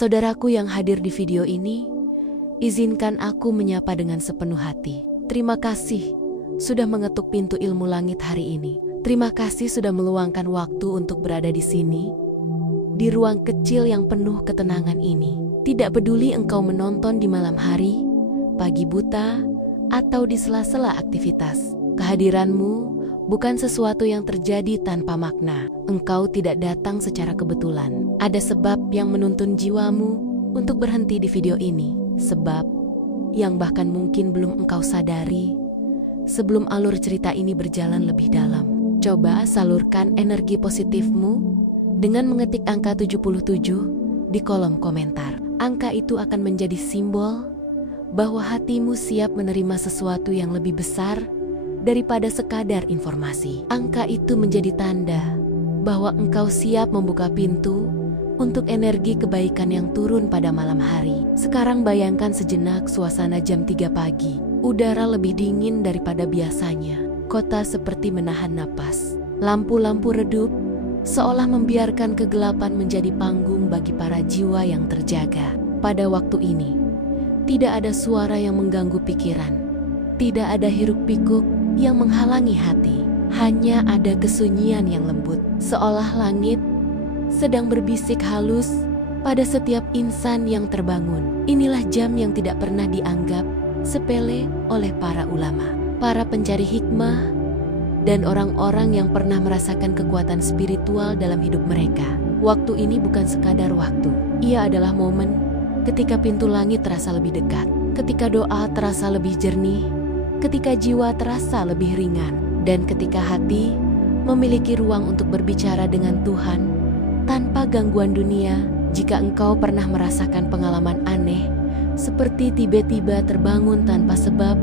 Saudaraku yang hadir di video ini, izinkan aku menyapa dengan sepenuh hati. Terima kasih sudah mengetuk pintu ilmu langit hari ini. Terima kasih sudah meluangkan waktu untuk berada di sini, di ruang kecil yang penuh ketenangan ini. Tidak peduli engkau menonton di malam hari, pagi buta, atau di sela-sela aktivitas. Kehadiranmu bukan sesuatu yang terjadi tanpa makna. Engkau tidak datang secara kebetulan. Ada sebab yang menuntun jiwamu untuk berhenti di video ini. Sebab yang bahkan mungkin belum engkau sadari sebelum alur cerita ini berjalan lebih dalam. Coba salurkan energi positifmu dengan mengetik angka 77 di kolom komentar. Angka itu akan menjadi simbol bahwa hatimu siap menerima sesuatu yang lebih besar daripada sekadar informasi. Angka itu menjadi tanda bahwa engkau siap membuka pintu untuk energi kebaikan yang turun pada malam hari. Sekarang bayangkan sejenak suasana jam 3 pagi. Udara lebih dingin daripada biasanya. Kota seperti menahan napas. Lampu-lampu redup seolah membiarkan kegelapan menjadi panggung bagi para jiwa yang terjaga. Pada waktu ini, tidak ada suara yang mengganggu pikiran. Tidak ada hiruk-pikuk yang menghalangi hati. Hanya ada kesunyian yang lembut. Seolah langit sedang berbisik halus pada setiap insan yang terbangun. Inilah jam yang tidak pernah dianggap sepele oleh para ulama, para pencari hikmah, dan orang-orang yang pernah merasakan kekuatan spiritual dalam hidup mereka. Waktu ini bukan sekadar waktu. Ia adalah momen ketika pintu langit terasa lebih dekat, ketika doa terasa lebih jernih, ketika jiwa terasa lebih ringan, dan ketika hati memiliki ruang untuk berbicara dengan Tuhan tanpa gangguan dunia. Jika engkau pernah merasakan pengalaman aneh, seperti tiba-tiba terbangun tanpa sebab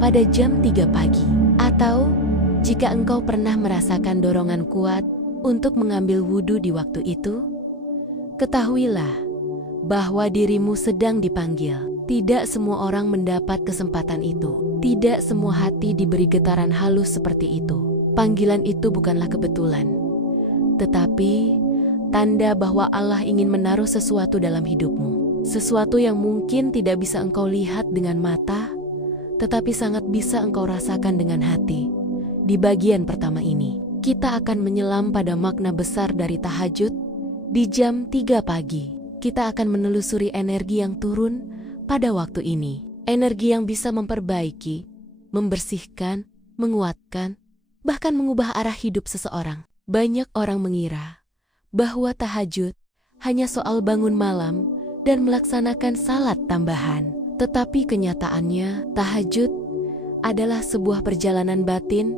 pada jam 3 pagi, atau jika engkau pernah merasakan dorongan kuat untuk mengambil wudhu di waktu itu, ketahuilah bahwa dirimu sedang dipanggil. Tidak semua orang mendapat kesempatan itu. Tidak semua hati diberi getaran halus seperti itu. Panggilan itu bukanlah kebetulan, tetapi tanda bahwa Allah ingin menaruh sesuatu dalam hidupmu. Sesuatu yang mungkin tidak bisa engkau lihat dengan mata, tetapi sangat bisa engkau rasakan dengan hati. Di bagian pertama ini, kita akan menyelam pada makna besar dari tahajud di jam 3 pagi. Kita akan menelusuri energi yang turun pada waktu ini. Energi yang bisa memperbaiki, membersihkan, menguatkan, bahkan mengubah arah hidup seseorang. Banyak orang mengira bahwa tahajud hanya soal bangun malam dan melaksanakan salat tambahan. Tetapi kenyataannya, tahajud adalah sebuah perjalanan batin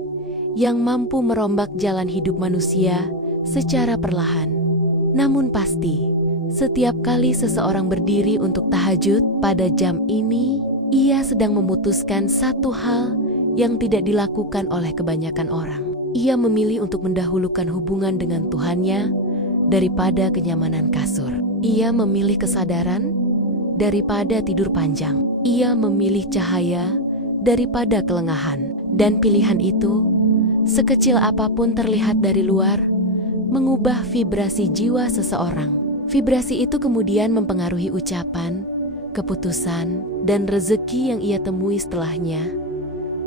yang mampu merombak jalan hidup manusia secara perlahan. Namun pasti, setiap kali seseorang berdiri untuk tahajud pada jam ini, ia sedang memutuskan satu hal yang tidak dilakukan oleh kebanyakan orang. Ia memilih untuk mendahulukan hubungan dengan Tuhannya daripada kenyamanan kasur. Ia memilih kesadaran daripada tidur panjang. Ia memilih cahaya daripada kelengahan. Dan pilihan itu, sekecil apapun terlihat dari luar, mengubah vibrasi jiwa seseorang. Vibrasi itu kemudian mempengaruhi ucapan, keputusan, dan rezeki yang ia temui setelahnya.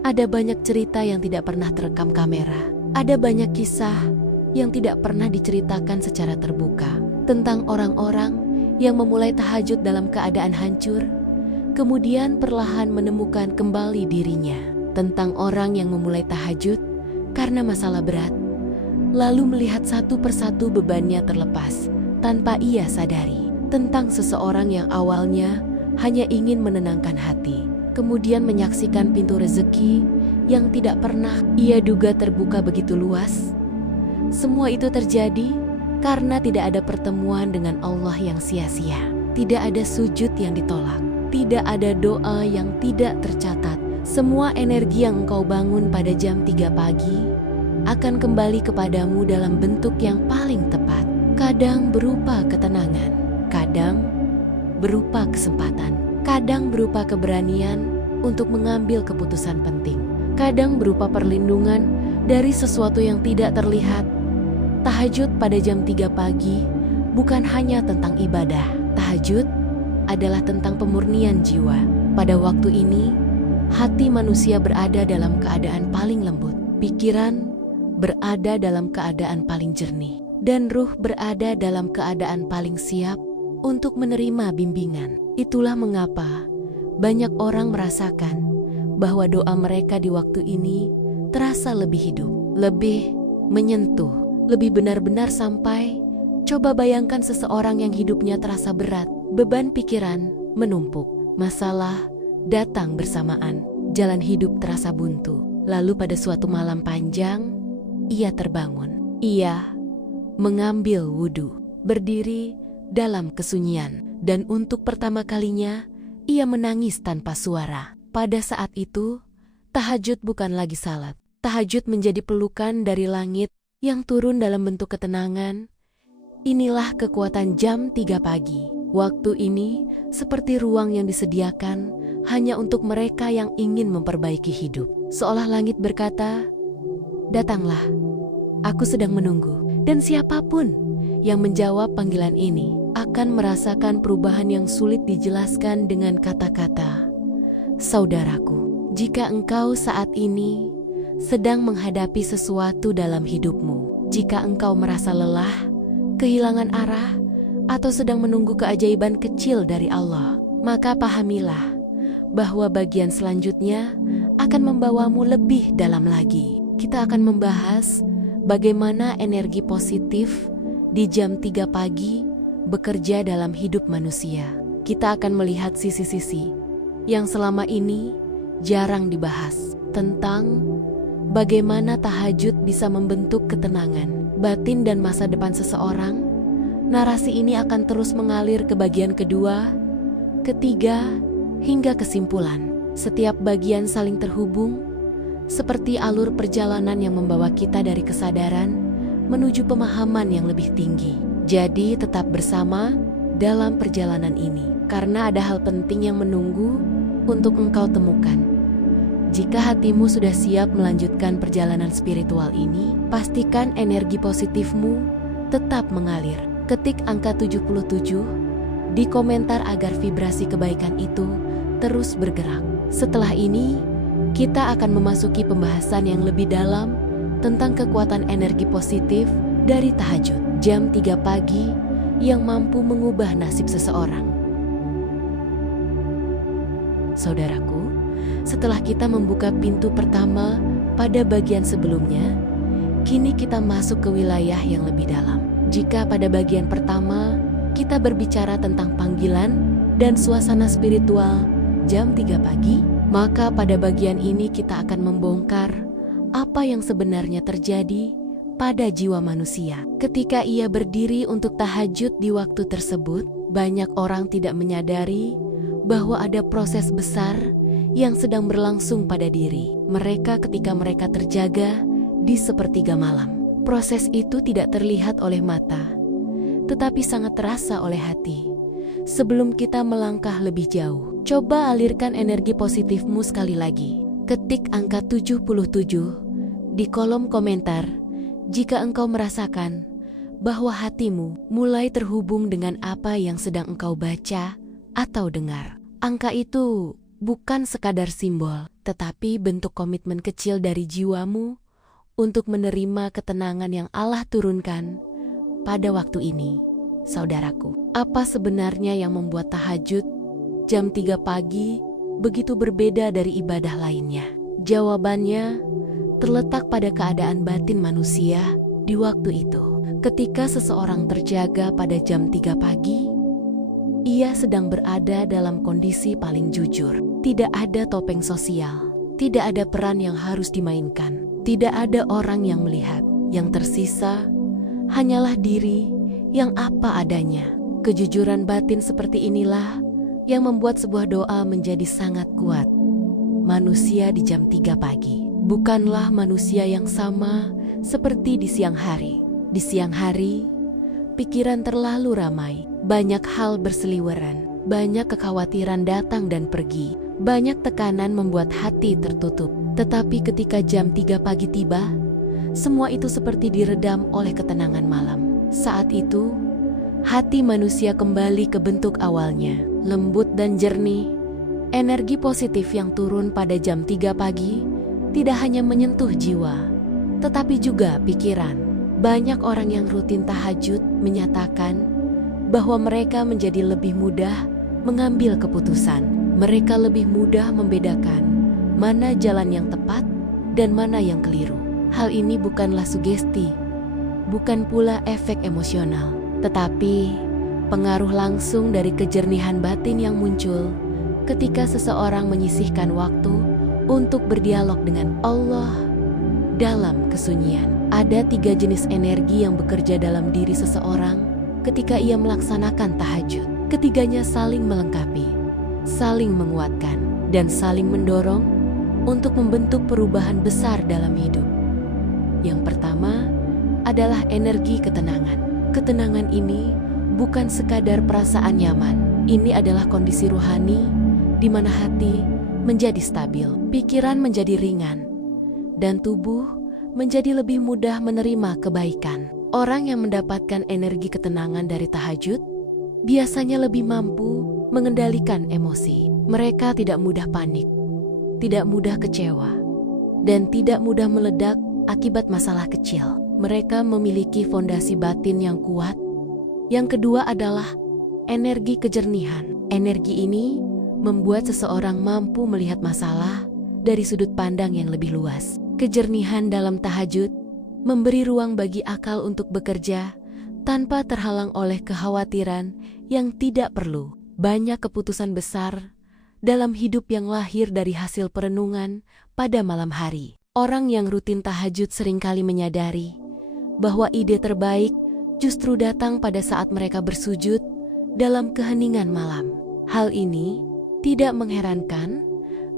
Ada banyak cerita yang tidak pernah terekam kamera. Ada banyak kisah yang tidak pernah diceritakan secara terbuka tentang orang-orang yang memulai tahajud dalam keadaan hancur, kemudian perlahan menemukan kembali dirinya. Tentang orang yang memulai tahajud karena masalah berat, lalu melihat satu persatu bebannya terlepas tanpa ia sadari. Tentang seseorang yang awalnya hanya ingin menenangkan hati, kemudian menyaksikan pintu rezeki yang tidak pernah ia duga terbuka begitu luas. Semua itu terjadi karena tidak ada pertemuan dengan Allah yang sia-sia. Tidak ada sujud yang ditolak. Tidak ada doa yang tidak tercatat. Semua energi yang engkau bangun pada jam 3 pagi akan kembali kepadamu dalam bentuk yang paling tepat. Kadang berupa ketenangan, kadang berupa kesempatan, kadang berupa keberanian untuk mengambil keputusan penting, kadang berupa perlindungan dari sesuatu yang tidak terlihat. Tahajud pada jam 3 pagi bukan hanya tentang ibadah, Tahajud adalah tentang pemurnian jiwa. Pada waktu ini, hati manusia berada dalam keadaan paling lembut, pikiran berada dalam keadaan paling jernih, dan ruh berada dalam keadaan paling siap untuk menerima bimbingan. Itulah mengapa banyak orang merasakan bahwa doa mereka di waktu ini terasa lebih hidup, lebih menyentuh, lebih benar-benar sampai coba bayangkan seseorang yang hidupnya terasa berat, beban pikiran menumpuk, masalah datang bersamaan, jalan hidup terasa buntu. Lalu pada suatu malam panjang, ia terbangun. Ia mengambil wudhu, berdiri dalam kesunyian, dan untuk pertama kalinya ia menangis tanpa suara. Pada saat itu, tahajud bukan lagi salat. Tahajud menjadi pelukan dari langit yang turun dalam bentuk ketenangan. Inilah kekuatan jam 3 pagi. Waktu ini seperti ruang yang disediakan hanya untuk mereka yang ingin memperbaiki hidup. Seolah langit berkata, "Datanglah, aku sedang menunggu." Dan siapapun yang menjawab panggilan ini akan merasakan perubahan yang sulit dijelaskan dengan kata-kata. Saudaraku, jika engkau saat ini sedang menghadapi sesuatu dalam hidupmu, jika engkau merasa lelah, kehilangan arah, atau sedang menunggu keajaiban kecil dari Allah, maka pahamilah bahwa bagian selanjutnya akan membawamu lebih dalam lagi. Kita akan membahas bagaimana energi positif di jam 3 pagi bekerja dalam hidup manusia. Kita akan melihat sisi-sisi yang selama ini jarang dibahas, tentang bagaimana tahajud bisa membentuk ketenangan batin dan masa depan seseorang. Narasi ini akan terus mengalir ke bagian kedua, ketiga, hingga kesimpulan. Setiap bagian saling terhubung, seperti alur perjalanan yang membawa kita dari kesadaran menuju pemahaman yang lebih tinggi. Jadi tetap bersama dalam perjalanan ini, karena ada hal penting yang menunggu untuk engkau temukan. Jika hatimu sudah siap melanjutkan perjalanan spiritual ini, pastikan energi positifmu tetap mengalir. Ketik angka 77 di komentar agar vibrasi kebaikan itu terus bergerak. Setelah ini, kita akan memasuki pembahasan yang lebih dalam tentang kekuatan energi positif dari tahajud jam 3 pagi yang mampu mengubah nasib seseorang. Saudaraku, setelah kita membuka pintu pertama pada bagian sebelumnya, kini kita masuk ke wilayah yang lebih dalam. Jika pada bagian pertama kita berbicara tentang panggilan dan suasana spiritual jam 3 pagi, maka pada bagian ini kita akan membongkar apa yang sebenarnya terjadi pada jiwa manusia. Ketika ia berdiri untuk tahajud di waktu tersebut, banyak orang tidak menyadari bahwa ada proses besar yang sedang berlangsung pada diri mereka ketika mereka terjaga di sepertiga malam. Proses itu tidak terlihat oleh mata, tetapi sangat terasa oleh hati. Sebelum kita melangkah lebih jauh, coba alirkan energi positifmu sekali lagi. Ketik angka 77 di kolom komentar jika engkau merasakan bahwa hatimu mulai terhubung dengan apa yang sedang engkau baca atau dengar. Angka itu bukan sekadar simbol, tetapi bentuk komitmen kecil dari jiwamu untuk menerima ketenangan yang Allah turunkan pada waktu ini. Saudaraku, apa sebenarnya yang membuat tahajud jam 3 pagi begitu berbeda dari ibadah lainnya? Jawabannya terletak pada keadaan batin manusia di waktu itu. Ketika seseorang terjaga pada jam 3 pagi, ia sedang berada dalam kondisi paling jujur. Tidak ada topeng sosial, tidak ada peran yang harus dimainkan, tidak ada orang yang melihat. Yang tersisa hanyalah diri yang apa adanya. Kejujuran batin seperti inilah yang membuat sebuah doa menjadi sangat kuat. Manusia di jam 3 pagi bukanlah manusia yang sama seperti di siang hari. Di siang hari, pikiran terlalu ramai, banyak hal berseliweran, banyak kekhawatiran datang dan pergi, banyak tekanan membuat hati tertutup. Tetapi ketika jam 3 pagi tiba, semua itu seperti diredam oleh ketenangan malam. Saat itu, hati manusia kembali ke bentuk awalnya, lembut dan jernih. Energi positif yang turun pada jam 3 pagi tidak hanya menyentuh jiwa, tetapi juga pikiran. Banyak orang yang rutin tahajud menyatakan bahwa mereka menjadi lebih mudah mengambil keputusan. Mereka lebih mudah membedakan mana jalan yang tepat dan mana yang keliru. Hal ini bukanlah sugesti, bukan pula efek emosional, tetapi pengaruh langsung dari kejernihan batin yang muncul ketika seseorang menyisihkan waktu untuk berdialog dengan Allah dalam kesunyian. Ada 3 jenis energi yang bekerja dalam diri seseorang ketika ia melaksanakan tahajud. Ketiganya saling melengkapi, saling menguatkan, dan saling mendorong untuk membentuk perubahan besar dalam hidup. Yang pertama adalah energi ketenangan. Ketenangan ini bukan sekadar perasaan nyaman. Ini adalah kondisi rohani di mana hati menjadi stabil, pikiran menjadi ringan, dan tubuh menjadi lebih mudah menerima kebaikan. Orang yang mendapatkan energi ketenangan dari tahajud biasanya lebih mampu mengendalikan emosi. Mereka tidak mudah panik, tidak mudah kecewa, dan tidak mudah meledak akibat masalah kecil. Mereka memiliki fondasi batin yang kuat. Yang kedua adalah energi kejernihan. Energi ini membuat seseorang mampu melihat masalah dari sudut pandang yang lebih luas. Kejernihan dalam tahajud memberi ruang bagi akal untuk bekerja tanpa terhalang oleh kekhawatiran yang tidak perlu. Banyak keputusan besar dalam hidup yang lahir dari hasil perenungan pada malam hari. Orang yang rutin tahajud seringkali menyadari bahwa ide terbaik justru datang pada saat mereka bersujud dalam keheningan malam. Hal ini tidak mengherankan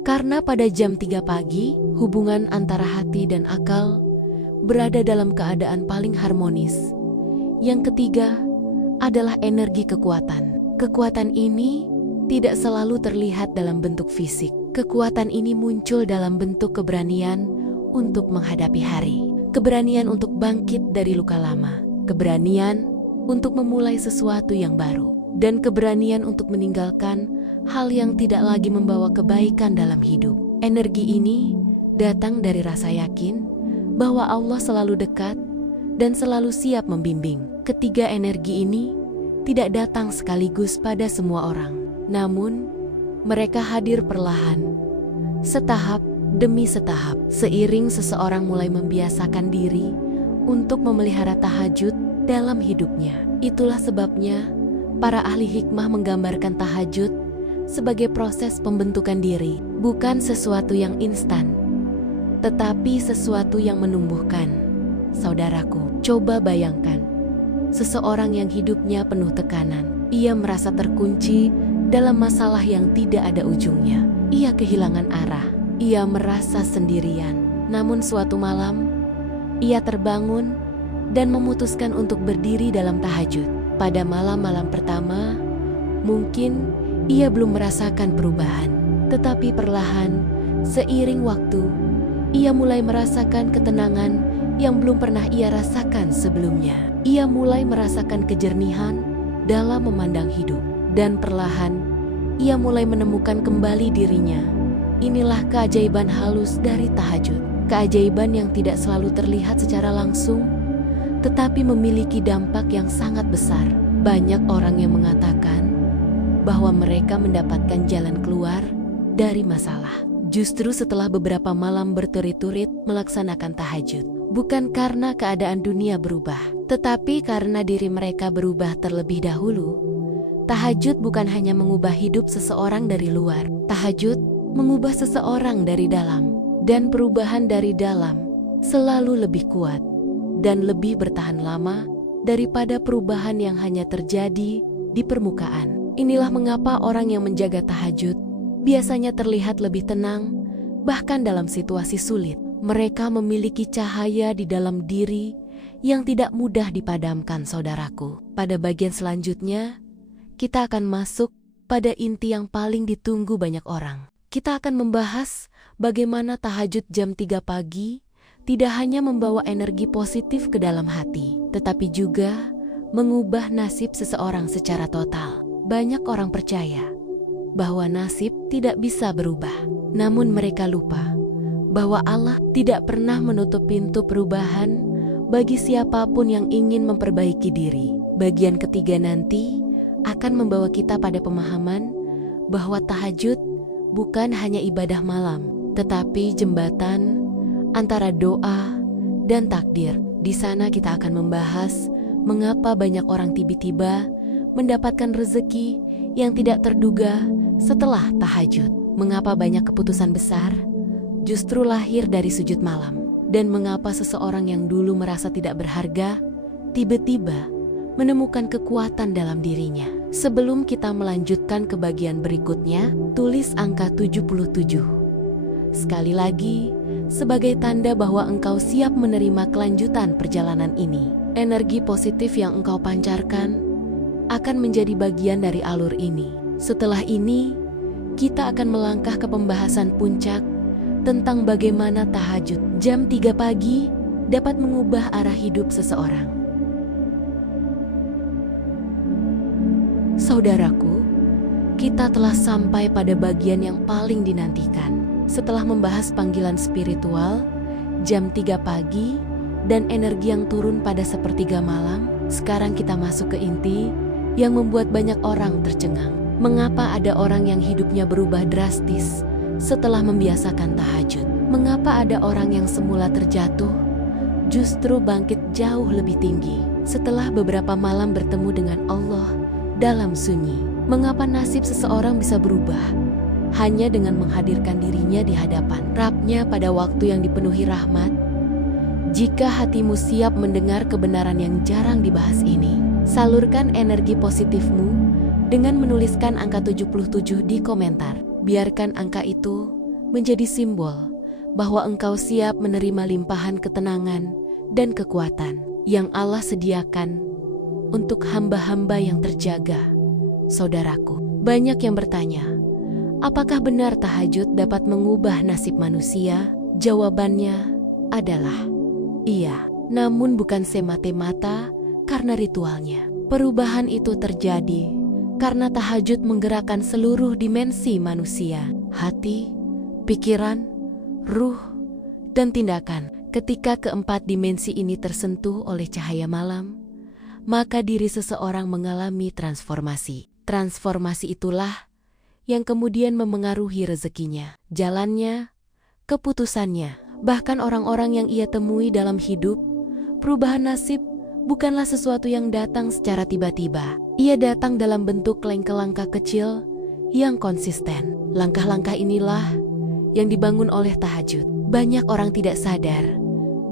karena pada jam 3 pagi, hubungan antara hati dan akal berada dalam keadaan paling harmonis. Yang ketiga adalah energi kekuatan. Kekuatan ini tidak selalu terlihat dalam bentuk fisik. Kekuatan ini muncul dalam bentuk keberanian untuk menghadapi hari. Keberanian untuk bangkit dari luka lama. Keberanian untuk memulai sesuatu yang baru. Dan keberanian untuk meninggalkan hal yang tidak lagi membawa kebaikan dalam hidup. Energi ini datang dari rasa yakin bahwa Allah selalu dekat dan selalu siap membimbing. Ketiga energi ini tidak datang sekaligus pada semua orang. Namun, mereka hadir perlahan, setahap demi setahap. Seiring seseorang mulai membiasakan diri untuk memelihara tahajud dalam hidupnya. Itulah sebabnya para ahli hikmah menggambarkan tahajud sebagai proses pembentukan diri, bukan sesuatu yang instan, tetapi sesuatu yang menumbuhkan. Saudaraku, coba bayangkan seseorang yang hidupnya penuh tekanan. Ia merasa terkunci dalam masalah yang tidak ada ujungnya. Ia kehilangan arah. Ia merasa sendirian. Namun suatu malam, ia terbangun dan memutuskan untuk berdiri dalam tahajud. Pada malam-malam pertama, mungkin ia belum merasakan perubahan. Tetapi perlahan, seiring waktu, ia mulai merasakan ketenangan yang belum pernah ia rasakan sebelumnya. Ia mulai merasakan kejernihan dalam memandang hidup. Dan perlahan, ia mulai menemukan kembali dirinya. Inilah keajaiban halus dari tahajud. Keajaiban yang tidak selalu terlihat secara langsung, tetapi memiliki dampak yang sangat besar. Banyak orang yang mengatakan bahwa mereka mendapatkan jalan keluar dari masalah justru setelah beberapa malam berturit-turit melaksanakan tahajud. Bukan karena keadaan dunia berubah, tetapi karena diri mereka berubah terlebih dahulu. Tahajud bukan hanya mengubah hidup seseorang dari luar. Tahajud mengubah seseorang dari dalam. Dan perubahan dari dalam selalu lebih kuat dan lebih bertahan lama daripada perubahan yang hanya terjadi di permukaan. Inilah mengapa orang yang menjaga tahajud biasanya terlihat lebih tenang, bahkan dalam situasi sulit. Mereka memiliki cahaya di dalam diri yang tidak mudah dipadamkan, saudaraku. Pada bagian selanjutnya, kita akan masuk pada inti yang paling ditunggu banyak orang. Kita akan membahas bagaimana tahajud jam 3 pagi tidak hanya membawa energi positif ke dalam hati, tetapi juga mengubah nasib seseorang secara total. Banyak orang percaya bahwa nasib tidak bisa berubah. Namun mereka lupa bahwa Allah tidak pernah menutup pintu perubahan bagi siapapun yang ingin memperbaiki diri. Bagian ketiga nanti akan membawa kita pada pemahaman bahwa tahajud bukan hanya ibadah malam, tetapi jembatan antara doa dan takdir. Di sana kita akan membahas mengapa banyak orang tiba-tiba mendapatkan rezeki yang tidak terduga setelah tahajud. Mengapa banyak keputusan besar justru lahir dari sujud malam. Dan mengapa seseorang yang dulu merasa tidak berharga tiba-tiba menemukan kekuatan dalam dirinya. Sebelum kita melanjutkan ke bagian berikutnya, tulis angka 77. Sekali lagi, sebagai tanda bahwa engkau siap menerima kelanjutan perjalanan ini. Energi positif yang engkau pancarkan akan menjadi bagian dari alur ini. Setelah ini, kita akan melangkah ke pembahasan puncak tentang bagaimana tahajud jam 3 pagi dapat mengubah arah hidup seseorang. Saudaraku, kita telah sampai pada bagian yang paling dinantikan. Setelah membahas panggilan spiritual, jam 3 pagi, dan energi yang turun pada sepertiga malam, sekarang kita masuk ke inti yang membuat banyak orang tercengang. Mengapa ada orang yang hidupnya berubah drastis setelah membiasakan tahajud? Mengapa ada orang yang semula terjatuh justru bangkit jauh lebih tinggi setelah beberapa malam bertemu dengan Allah dalam sunyi? Mengapa nasib seseorang bisa berubah hanya dengan menghadirkan dirinya di hadapan Rabb-Nya pada waktu yang dipenuhi rahmat? Jika hatimu siap mendengar kebenaran yang jarang dibahas ini, salurkan energi positifmu dengan menuliskan angka 77 di komentar. Biarkan angka itu menjadi simbol bahwa engkau siap menerima limpahan ketenangan dan kekuatan yang Allah sediakan untuk hamba-hamba yang terjaga. Saudaraku, banyak yang bertanya, apakah benar tahajud dapat mengubah nasib manusia? Jawabannya adalah iya, namun bukan semata-mata karena ritualnya. Perubahan itu terjadi karena tahajud menggerakkan seluruh dimensi manusia, hati, pikiran, ruh, dan tindakan. Ketika keempat dimensi ini tersentuh oleh cahaya malam, maka diri seseorang mengalami transformasi. Transformasi itulah yang kemudian memengaruhi rezekinya, jalannya, keputusannya, bahkan orang-orang yang ia temui dalam hidup. Perubahan nasib bukanlah sesuatu yang datang secara tiba-tiba. Ia datang dalam bentuk langkah-langkah kecil yang konsisten. Langkah-langkah inilah yang dibangun oleh tahajud. Banyak orang tidak sadar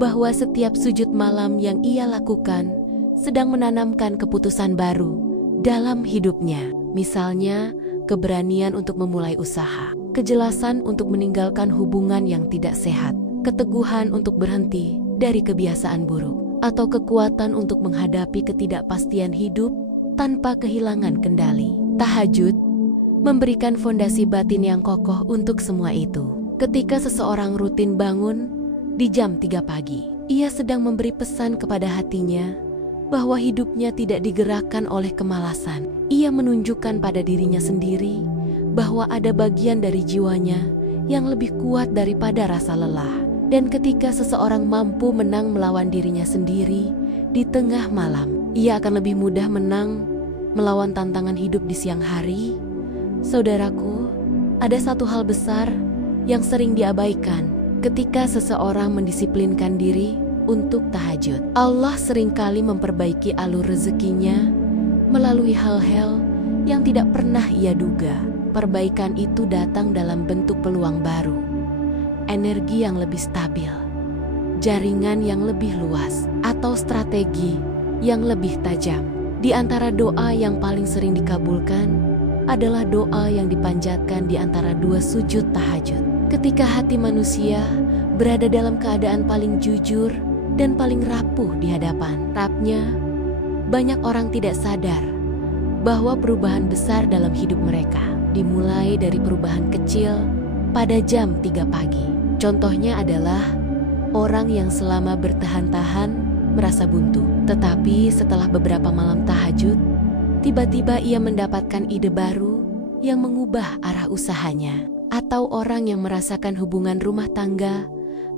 bahwa setiap sujud malam yang ia lakukan sedang menanamkan keputusan baru dalam hidupnya. Misalnya, keberanian untuk memulai usaha, kejelasan untuk meninggalkan hubungan yang tidak sehat, keteguhan untuk berhenti dari kebiasaan buruk, atau kekuatan untuk menghadapi ketidakpastian hidup tanpa kehilangan kendali. Tahajud memberikan fondasi batin yang kokoh untuk semua itu. Ketika seseorang rutin bangun di jam 3 pagi, ia sedang memberi pesan kepada hatinya bahwa hidupnya tidak digerakkan oleh kemalasan. Ia menunjukkan pada dirinya sendiri bahwa ada bagian dari jiwanya yang lebih kuat daripada rasa lelah. Dan ketika seseorang mampu menang melawan dirinya sendiri di tengah malam, ia akan lebih mudah menang melawan tantangan hidup di siang hari. Saudaraku, ada satu hal besar yang sering diabaikan ketika seseorang mendisiplinkan diri untuk tahajud. Allah seringkali memperbaiki alur rezekinya melalui hal-hal yang tidak pernah ia duga. Perbaikan itu datang dalam bentuk peluang baru, energi yang lebih stabil, jaringan yang lebih luas, atau strategi yang lebih tajam. Di antara doa yang paling sering dikabulkan adalah doa yang dipanjatkan di antara dua sujud tahajud. Ketika hati manusia berada dalam keadaan paling jujur dan paling rapuh di hadapan Rabb-Nya, banyak orang tidak sadar bahwa perubahan besar dalam hidup mereka dimulai dari perubahan kecil pada jam 3 pagi. Contohnya adalah orang yang selama bertahan-tahan merasa buntu. Tetapi setelah beberapa malam tahajud, tiba-tiba ia mendapatkan ide baru yang mengubah arah usahanya. Atau orang yang merasakan hubungan rumah tangga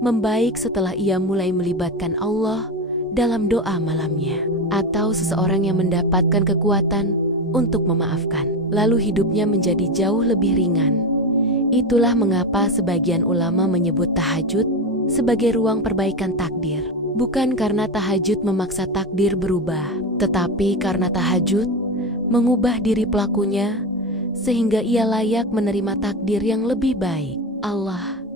membaik setelah ia mulai melibatkan Allah dalam doa malamnya. Atau seseorang yang mendapatkan kekuatan untuk memaafkan, lalu hidupnya menjadi jauh lebih ringan. Itulah mengapa sebagian ulama menyebut tahajud sebagai ruang perbaikan takdir. Bukan karena tahajud memaksa takdir berubah, tetapi karena tahajud mengubah diri pelakunya sehingga ia layak menerima takdir yang lebih baik. Allah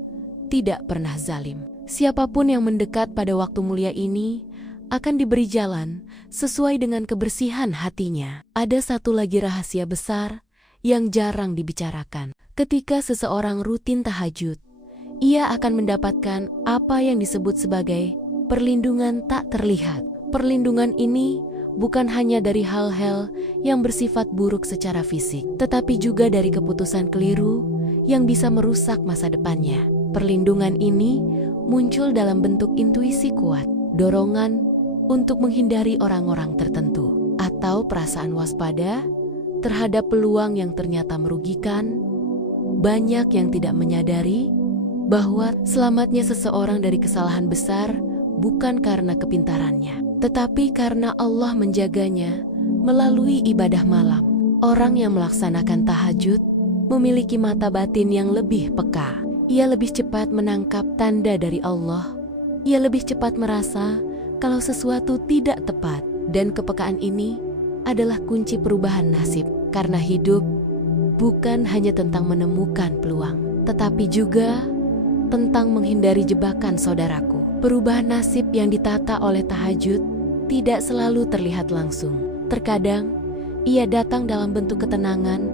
tidak pernah zalim. Siapapun yang mendekat pada waktu mulia ini akan diberi jalan sesuai dengan kebersihan hatinya. Ada satu lagi rahasia besar yang jarang dibicarakan. Ketika seseorang rutin tahajud, ia akan mendapatkan apa yang disebut sebagai perlindungan tak terlihat. Perlindungan ini bukan hanya dari hal-hal yang bersifat buruk secara fisik, tetapi juga dari keputusan keliru yang bisa merusak masa depannya. Perlindungan ini muncul dalam bentuk intuisi kuat, dorongan untuk menghindari orang-orang tertentu, atau perasaan waspada terhadap peluang yang ternyata merugikan. Banyak yang tidak menyadari bahwa selamatnya seseorang dari kesalahan besar bukan karena kepintarannya, tetapi karena Allah menjaganya melalui ibadah malam. Orang yang melaksanakan tahajud memiliki mata batin yang lebih peka. Ia lebih cepat menangkap tanda dari Allah. Ia lebih cepat merasa kalau sesuatu tidak tepat. Dan kepekaan ini adalah kunci perubahan nasib. Karena hidup bukan hanya tentang menemukan peluang, tetapi juga tentang menghindari jebakan, saudaraku. Perubahan nasib yang ditata oleh tahajud tidak selalu terlihat langsung. Terkadang, ia datang dalam bentuk ketenangan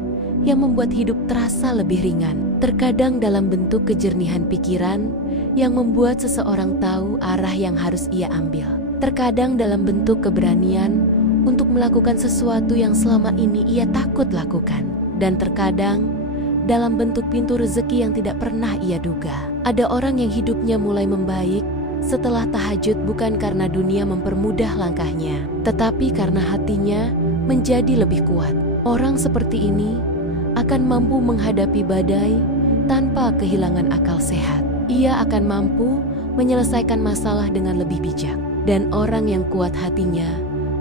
yang membuat hidup terasa lebih ringan. Terkadang dalam bentuk kejernihan pikiran yang membuat seseorang tahu arah yang harus ia ambil. Terkadang dalam bentuk keberanian untuk melakukan sesuatu yang selama ini ia takut lakukan. Dan terkadang dalam bentuk pintu rezeki yang tidak pernah ia duga. Ada orang yang hidupnya mulai membaik setelah tahajud bukan karena dunia mempermudah langkahnya, tetapi karena hatinya menjadi lebih kuat. Orang seperti ini akan mampu menghadapi badai tanpa kehilangan akal sehat. Ia akan mampu menyelesaikan masalah dengan lebih bijak. Dan orang yang kuat hatinya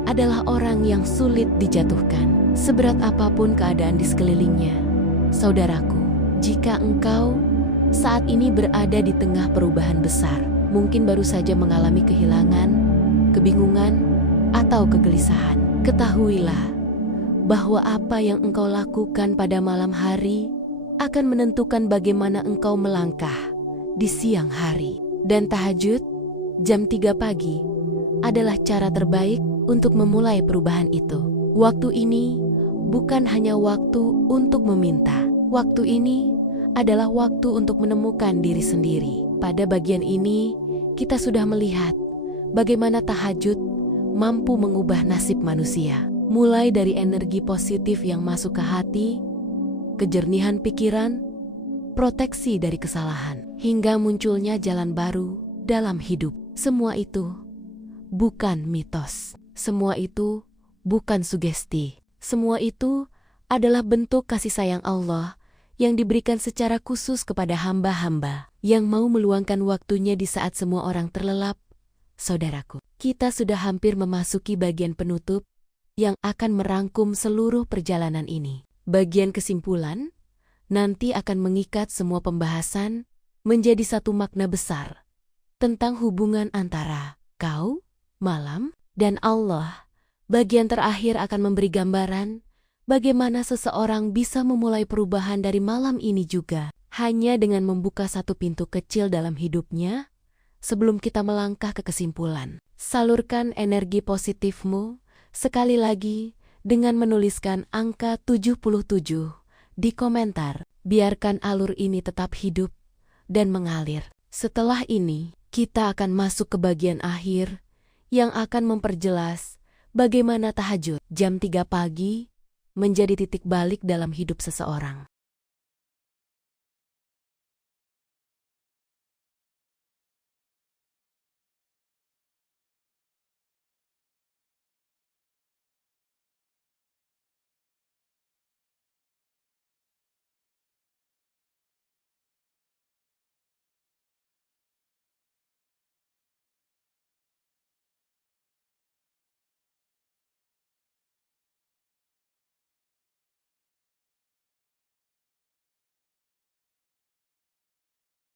adalah orang yang sulit dijatuhkan, seberat apapun keadaan di sekelilingnya. Saudaraku, jika engkau saat ini berada di tengah perubahan besar, mungkin baru saja mengalami kehilangan, kebingungan, atau kegelisahan, ketahuilah bahwa apa yang engkau lakukan pada malam hari akan menentukan bagaimana engkau melangkah di siang hari. Dan tahajud jam 3 pagi adalah cara terbaik untuk memulai perubahan itu. Waktu ini bukan hanya waktu untuk meminta. Waktu ini adalah waktu untuk menemukan diri sendiri. Pada bagian ini, kita sudah melihat bagaimana tahajud mampu mengubah nasib manusia. Mulai dari energi positif yang masuk ke hati, kejernihan pikiran, proteksi dari kesalahan, hingga munculnya jalan baru dalam hidup. Semua itu bukan mitos. Semua itu bukan sugesti. Semua itu adalah bentuk kasih sayang Allah yang diberikan secara khusus kepada hamba-hamba yang mau meluangkan waktunya di saat semua orang terlelap. Saudaraku, kita sudah hampir memasuki bagian penutup yang akan merangkum seluruh perjalanan ini. Bagian kesimpulan nanti akan mengikat semua pembahasan menjadi satu makna besar tentang hubungan antara kau, malam, dan Allah. Bagian terakhir akan memberi gambaran bagaimana seseorang bisa memulai perubahan dari malam ini juga hanya dengan membuka satu pintu kecil dalam hidupnya. Sebelum kita melangkah ke kesimpulan, salurkan energi positifmu sekali lagi dengan menuliskan angka 77 di komentar. Biarkan alur ini tetap hidup dan mengalir. Setelah ini, kita akan masuk ke bagian akhir yang akan memperjelas bagaimana tahajud jam 3 pagi menjadi titik balik dalam hidup seseorang.